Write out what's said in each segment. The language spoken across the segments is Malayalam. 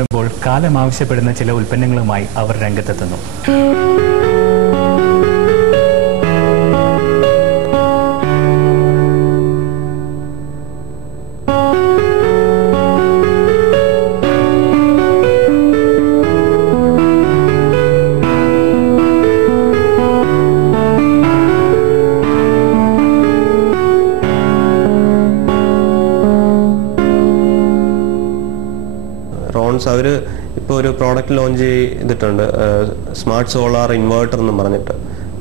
ുമ്പോൾ കാലം ആവശ്യപ്പെടുന്ന ചില ഉൽപ്പന്നങ്ങളുമായി അവർ രംഗത്തെത്തുന്നു. അവർ ഇപ്പോൾ ഒരു പ്രോഡക്റ്റ് ലോഞ്ച് ചെയ്തിട്ടുണ്ട്, സ്മാർട്ട് സോളാർ ഇൻവേർട്ടർ എന്ന് പറഞ്ഞിട്ട്.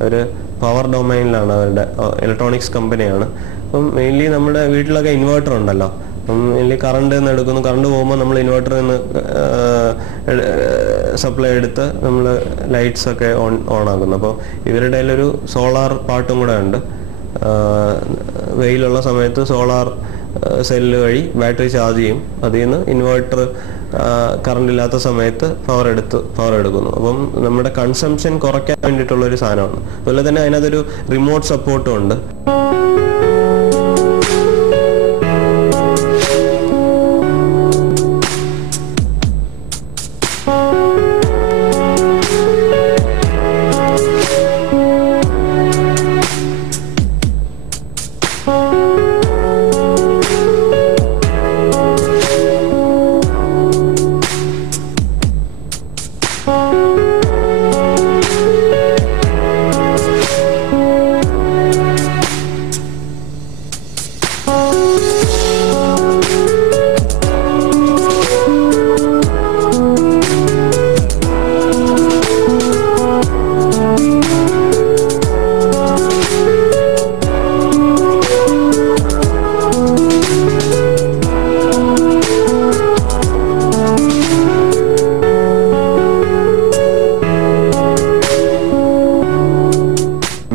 ഒരു പവർ ഡൊമൈനിലാണ്, അവരുടെ ഇലക്ട്രോണിക്സ് കമ്പനിയാണ്. അപ്പം മെയിൻലി നമ്മുടെ വീട്ടിലൊക്കെ ഇൻവേർട്ടർ ഉണ്ടല്ലോ, അപ്പം മെയിൻലി കറണ്ട് നിന്ന് എടുക്കുന്നു. കറണ്ട് പോകുമ്പോൾ നമ്മൾ ഇൻവേർട്ടറിൽ നിന്ന് സപ്ലൈ എടുത്ത് നമ്മൾ ലൈറ്റ്സ് ഒക്കെ ഓൺ ആക്കുന്നു. അപ്പോൾ ഇവരുടെ കയ്യിലൊരു സോളാർ പാർട്ടും കൂടെ ഉണ്ട്. വെയിലുള്ള സമയത്ത് സോളാർ സെല്ല് വഴി ബാറ്ററി ചാർജ് ചെയ്യും, അതിൽ നിന്ന് ഇൻവേർട്ടർ കറണ്ട് ഇല്ലാത്ത സമയത്ത് പവർ എടുക്കുന്നു. അപ്പം നമ്മുടെ കൺസംഷൻ കുറയ്ക്കാൻ വേണ്ടിയിട്ടുള്ളൊരു സാധനമാണ്. അതുപോലെ തന്നെ അതിനകത്തൊരു റിമോട്ട് സപ്പോർട്ടും ഉണ്ട്.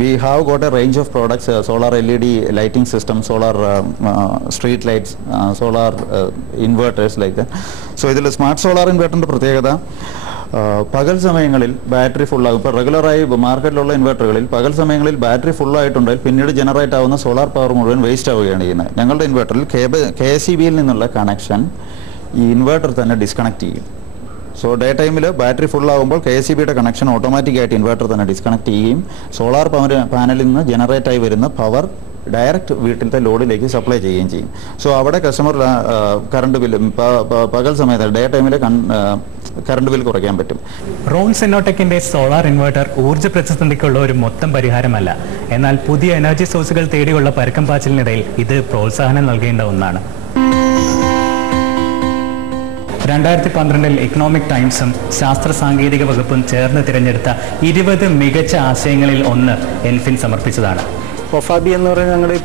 We have got a range of products, solar LED lighting system, solar street lights, solar inverters like that. So ഇതിൽ സ്മാർട്ട് സോളാർ ഇൻവെർട്ടറിൻ്റെ പ്രത്യേകത, പകൽ സമയങ്ങളിൽ ബാറ്ററി ഫുള്ളാകും. ഇപ്പോൾ റെഗുലറായി മാർക്കറ്റിലുള്ള ഇൻവെർട്ടറുകളിൽ പകൽ സമയങ്ങളിൽ ബാറ്ററി ഫുള്ളായിട്ടുണ്ടെങ്കിൽ പിന്നീട് ജനറേറ്റ് ആവുന്ന സോളാർ പവർ മുഴുവൻ വേസ്റ്റ് ആവുകയാണ് ചെയ്യുന്നത്. ഞങ്ങളുടെ ഇൻവെർട്ടറിൽ KSEBയിൽ നിന്നുള്ള കണക്ഷൻ ഈ ഇൻവെർട്ടർ തന്നെ ഡിസ്കണക്ട് ചെയ്യും. സോ ഡേ ടൈമിൽ ബാറ്ററി ഫുള്ളാകുമ്പോൾ KSEBയുടെ കണക്ഷൻ ഓട്ടോമാറ്റിക്കായിട്ട് ഇൻവെർട്ടർ തന്നെ ഡിസ്കണക്ട് ചെയ്യുകയും സോളാർ പാനലിൽ നിന്ന് ജനറേറ്റ് ആയി വരുന്ന പവർ ഡയറക്റ്റ് വീട്ടിലത്തെ ലോഡിലേക്ക് സപ്ലൈ ചെയ്യുകയും ചെയ്യും. സോ അവിടെ കസ്റ്റമർ കറണ്ട് ബില്ല് പകൽ സമയത്ത് ഡേ ടൈമിൽ കറണ്ട് ബിൽ കുറയ്ക്കാൻ പറ്റും. റോൺസ് ഇന്നോടെക്കിന്റെ സോളാർ ഇൻവെർട്ടർ ഊർജ്ജ പ്രതിസന്ധിക്കുള്ള ഒരു മൊത്തം പരിഹാരമല്ല. എന്നാൽ പുതിയ എനർജി സോഴ്സുകൾ തേടിയുള്ള പരക്കം പാച്ചിലിനിടയിൽ ഇത് പ്രോത്സാഹനം നൽകേണ്ട ഒന്നാണ്. 2012 ഇക്കണോമിക് ടൈംസും ശാസ്ത്ര സാങ്കേതിക വകുപ്പും ചേർന്ന് തിരഞ്ഞെടുത്ത 20 മികച്ച ആശയങ്ങളിൽ ഒന്ന് എൻഫിൻ സമർപ്പിച്ചതാണ്. ഒഫാബി എന്ന് പറയുന്നത് ഞങ്ങളുടെ